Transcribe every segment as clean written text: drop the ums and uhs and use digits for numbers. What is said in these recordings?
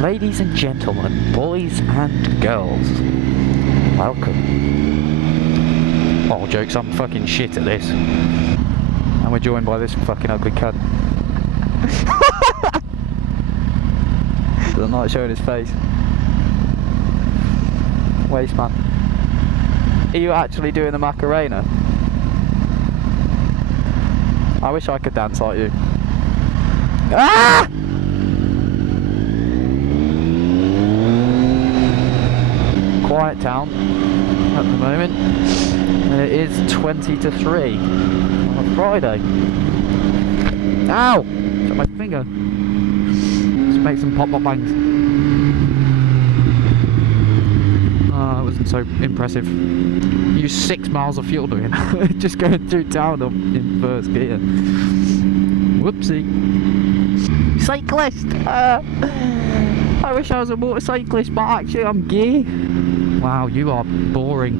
Ladies and gentlemen, boys and girls, welcome. All jokes, I'm fucking shit at this. And we're joined by this fucking ugly cunt. Doesn't like showing his face. Waste man. Are you actually doing the Macarena? I wish I could dance like you. Ah! Quiet town at the moment, and it is 20 to 3 on a Friday. Ow! Got my finger. Let's make some pop bangs. Oh, it wasn't so impressive. Used 6 miles of fuel doing just going through town in first gear. Whoopsie. Cyclist! I wish I was a motorcyclist, but actually I'm gay. Wow, you are boring.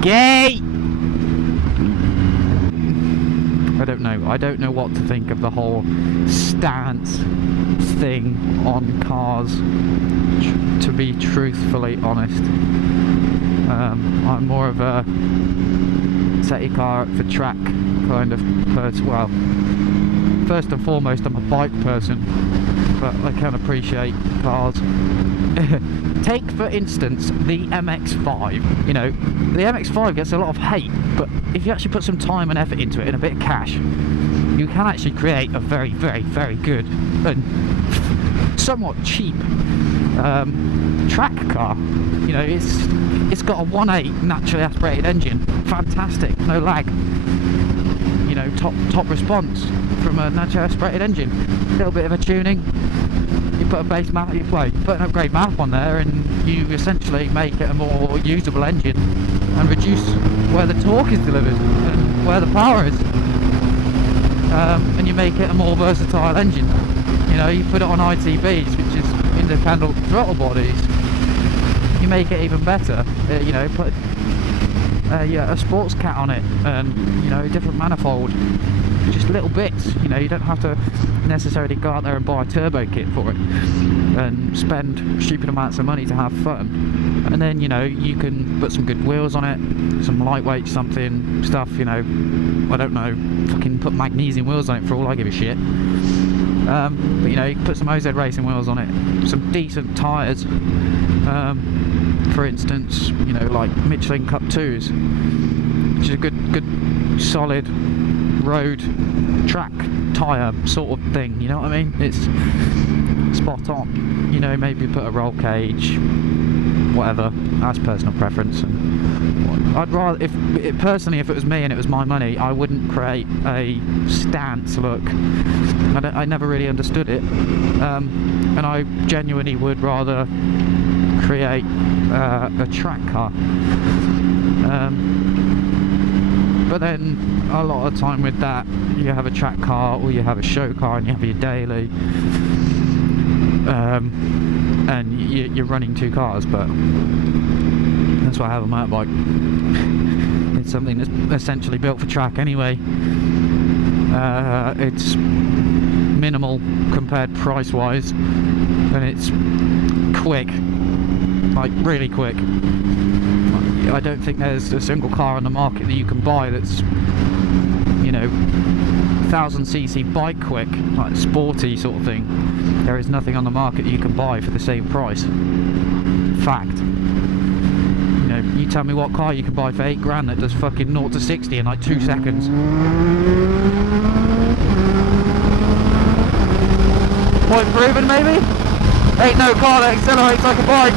Gay! I don't know what to think of the whole stance thing on cars, to be truthfully honest. I'm more of a set your car up for track kind of person. Well, first and foremost, I'm a bike person, but I can appreciate cars. Take, for instance, the MX-5. You know, the MX-5 gets a lot of hate, but if you actually put some time and effort into it and a bit of cash, you can actually create a very, very, very good and somewhat cheap track car. You know, it's got a 1.8 naturally aspirated engine, fantastic, no lag. You know, top response from a naturally aspirated engine. A little bit of a tuning. You put a base map, you play. Put an upgrade map on there, and you essentially make it a more usable engine and reduce where the torque is delivered and where the power is. And you make it a more versatile engine. You know, you put it on ITBs, which is independent throttle bodies. You make it even better. You know, put a sports cat on it, and you know, a different manifold. Just little bits. You know, you don't have to necessarily go out there and buy a turbo kit for it and spend stupid amounts of money to have fun. And then, you know, you can put some good wheels on it, some lightweight something stuff. You know, I don't know, fucking put magnesium wheels on it for all I give a shit. But you know, you can put some OZ racing wheels on it, some decent tyres. For instance, you know, like Michelin Cup 2s, which is a good solid road track tyre sort of thing, you know what I mean? It's spot on. You know, maybe put a roll cage, whatever, that's personal preference. And I'd rather, if it was me and it was my money, I wouldn't create a stance look. I never really understood it, and I genuinely would rather create a track car. But then a lot of time with that, you have a track car or you have a show car and you have your daily, and you're running 2 cars. But that's why I have a motorbike. It's something that's essentially built for track anyway. It's minimal compared price wise, and it's quick, like really quick. I don't think there's a single car on the market that you can buy that's, you know, 1000cc bike quick, like sporty sort of thing. There is nothing on the market that you can buy for the same price. Fact. You know, you tell me what car you can buy for 8 grand that does fucking 0 to 60 in like 2 seconds. Point proven, maybe? Ain't no car that accelerates like a bike.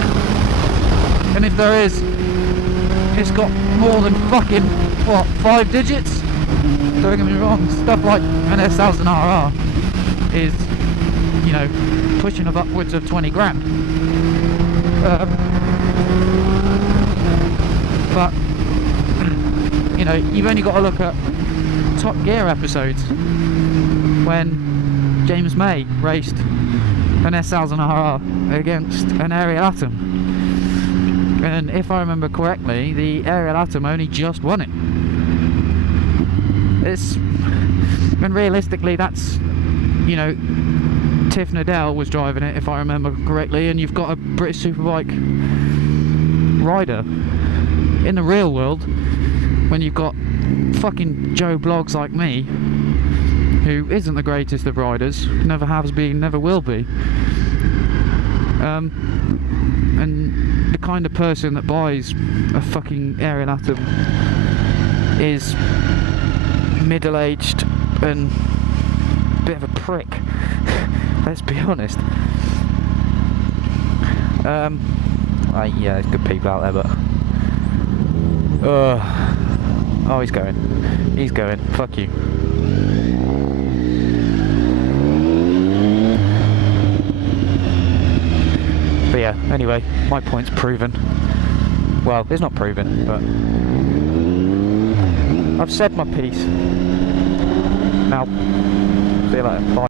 And if there is, it's got more than fucking, what, 5 digits? Don't get me wrong, stuff like an S1000RR is, you know, pushing of upwards of 20 grand. But, you know, you've only got to look at Top Gear episodes when James May raced an S1000RR against an Ariel Atom. And if I remember correctly, the Ariel Atom only just won it. It's, and realistically, that's, you know, Tiff Nadell was driving it, if I remember correctly, and you've got a British Superbike rider. In the real world, when you've got fucking Joe Bloggs like me, who isn't the greatest of riders, never has been, never will be, and the kind of person that buys a fucking Arian Atom is middle-aged and a bit of a prick. Let's be honest. Yeah, there's good people out there, but oh, he's going. Fuck you. But yeah, anyway, my point's proven. Well, it's not proven, but I've said my piece. Now, see you later. Bye.